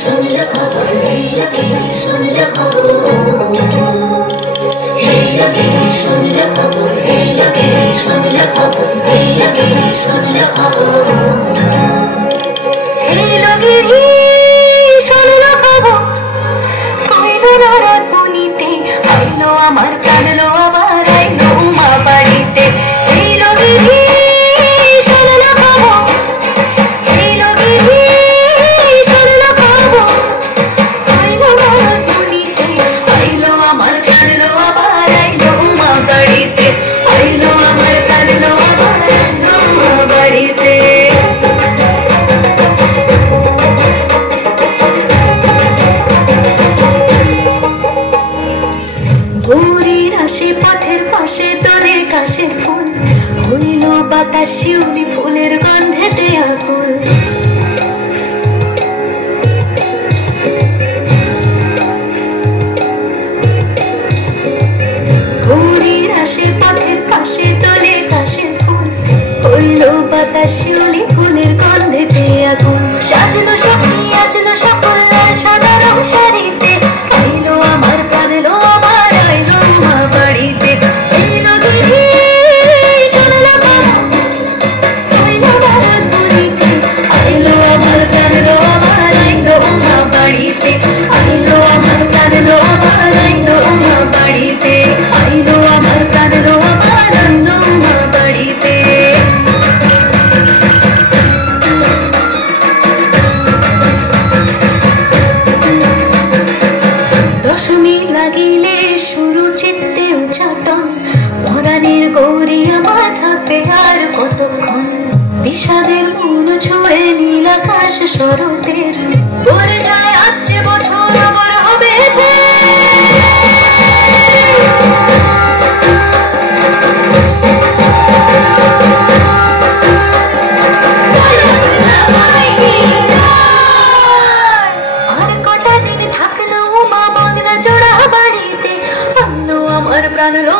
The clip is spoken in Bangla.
শুনলে খবর, হেই লকিনি শুনলে খবর, হেই লকিনি শুনলে খবর, হেই লকিনি শুনলে খবর, হেই লকিনি শুনলে খবর, হেই লগিনি শুনলে খবর। কইলো না রাত বনিতে, আইলো আমার কাঁদলো আবার আইলো মা বাড়িতে। হেই লগিনি শুনলে খবর, হেই লগিনি শুনলে খবর। আইলো না রাত বনিতে, আইলো আমার কাঁদলো আবার আইলো মা বাড়িতে। আইলো আমার কাঁদলো আবার আইলো মা বাড়িতে। ভোরের আসে পথের পাশে তোলে কাশের ফুল, হইল বাতাস শিউলি ফুলের গন্ধেতে আকুল। ভোরের আসে পথের পাশে তোলে কাশের ফুল, হইল বাতাস শিউলি ফুলের গন্ধেতে আকুল। সাজলো সখী আজলো সকল লাল সাদা রং শাড়িতে, আইলো আমার কাঁদলো আবার আইলো মা বাড়িতে। আইলো দিদি শুনলে খবর, আইলো না রাত বনিতে, আইলো আমার কাঁদলো আবার আইলো মা বাড়িতে। আইলো আমার কাঁদলো আবার আইলো মা বাড়িতে। আইলো আমার কাঁদলো আবার আইলো মা বাড়িতে। দশমী লাগিলে শুরু চিত্তে উচ্চাটন, পরাণের গৌরী আমার থাকবে আর কতক্ষণ। বিষাদের মূল ছুঁয়ে নীল আকাশ শরতের, বলে যায় আসছে বছর আবার হবে আর কটা দিন থাকলো মা বাংলা জোড়া বাড়িতে। আইলো আমার প্রাণ লো